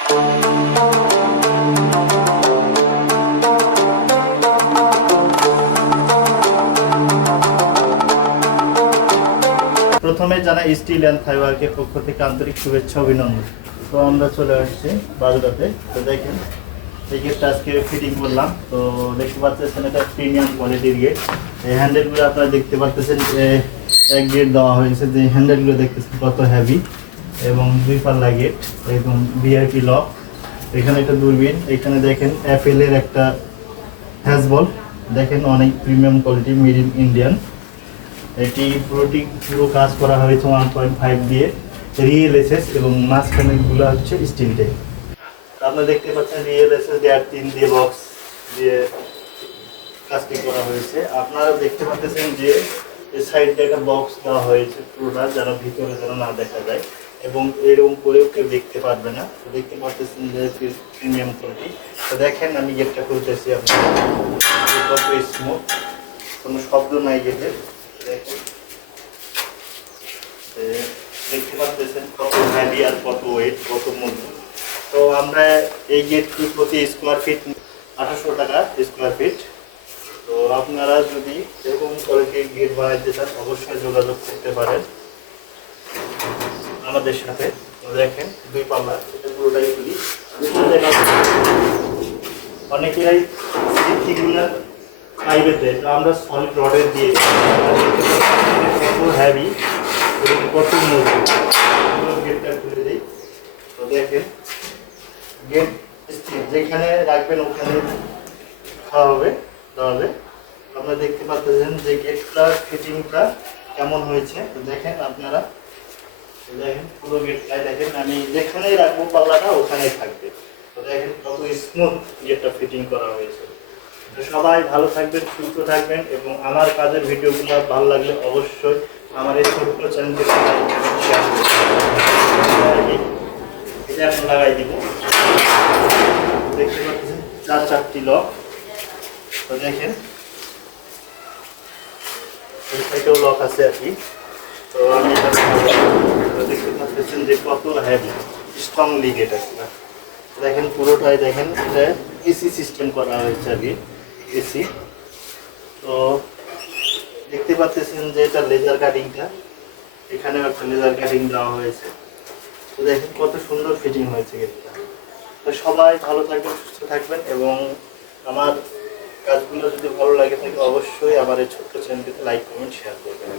প্রথমে জানা steel and ফাইবারকের পক্ষ থেকে আন্তরিক শুভেচ্ছা অভিনন্দন। তো আমরা চলে আসছি বাজুরাতে। তো দেখেন এই গেটটা আজকে ফিটিং করলাম। তো দেখতে পাচ্ছেন এটা প্রিমিয়াম কোয়ালিটির গেট। এই হ্যান্ডেলগুলো আপনারা দেখতে পাচ্ছেন এক গেট দেওয়া হয়েছে, যে হ্যান্ডেলগুলো দেখতেছেন কত হেভি এবং 2 পাল্লা গেট, একদম ভিআইপি লক। এখানে একটা দূরবীন, এখানে দেখেন অ্যাপেলের একটা হ্যাজবল, দেখেন অনেক premium quality, made in Indian. এটি পুরো কাজ করা হয়েছে 1.5 দিয়ে রিয়েল এসএস এবং মাঝখানেগুলো হচ্ছে স্টিল টাইপ। আপনারা দেখতে পাচ্ছেন রিয়েল এসএস দেয়ার 3 দিয়ে বক্স দিয়ে কাজটি করা হয়েছে। আপনারা দেখতে পাচ্ছেন যে এই সাইডে একটা বক্স দেওয়া হয়েছে পুরোটা, যেন ভিতরে যেন না দেখা যায় এবং এরকম করেও কেউ দেখতে পারবে না। তো দেখতে পাচ্ছেন যে প্রিমিয়াম কোয়ালিটি। তো দেখেন আমি গেটটা খুলতেছি, আপনার কত স্মুথ, কোনো শব্দ নাই গেটের। দেখতে পাচ্ছেন কত হ্যাভি আর কত ওয়েট, কত মজবুত। তো আমরা এই গেটটি প্রতি স্কোয়ার ফিট 2800 টাকা স্কোয়ার ফিট। তো আপনারা যদি এরকম করে গেট বানাইতে চান অবশ্যই যোগাযোগ করতে পারেন আমাদের সাথে। তো দেখেন 2 পাল্লা, এটা পুরোটাই খুলি। অনেকেরাই সিটগুলো হাইওয়েতে, তো আমরা সলিড রডের দিয়ে কত হ্যাভি এবং কত মজবুত। গেটটা খুলে দিই। তো দেখেন গেট স্টিল, যেখানে রাখবেন ওখানে খাওয়া হবে তাহলে। আপনারা দেখতে পাচ্ছেন যে গেটটার ফিটিংটা কেমন হয়েছে। তো দেখেন আপনারা, দেখেন পুরো গেটটাই দেখেন, আমি যেখানেই রাখবো পাল্লাটা ওখানেই থাকবে। তো দেখেন কত স্মুথ গেটটা ফিটিং করা হয়েছে। তো সবাই ভালো থাকবেন, সুস্থ থাকবেন এবং আমার কাজের ভিডিওগুলো ভালো লাগলে অবশ্যই আমার এই ছোট্ট চ্যানেলকে শেয়ার করবেন। এটা এখন লাগাই দিব। দেখতে পাচ্ছেন 4টি লক। তো দেখেন এই সাইডেও লক আছে আর কি। তো আমি দেখতে পাচ্ছেন যে কত হেভি স্ট্রংলি গেট আছে। দেখেন পুরোটাই দেখেন, এটা এসি সিস্টেম করা হয়েছে আর কি, এসি। তো দেখতে পাচ্ছেন যে এটা লেজার কাটিংটা, এখানেও একটা লেজার কাটিং দেওয়া হয়েছে। তো দেখেন কত সুন্দর ফিটিং হয়েছে গেটটা। তো সবাই ভালো থাকবেন, সুস্থ থাকবেন এবং আমার কাজগুলো যদি ভালো লাগে থাকে অবশ্যই আমার এই ছোট্ট চ্যানেলটিতে লাইক, কমেন্ট, শেয়ার করবেন।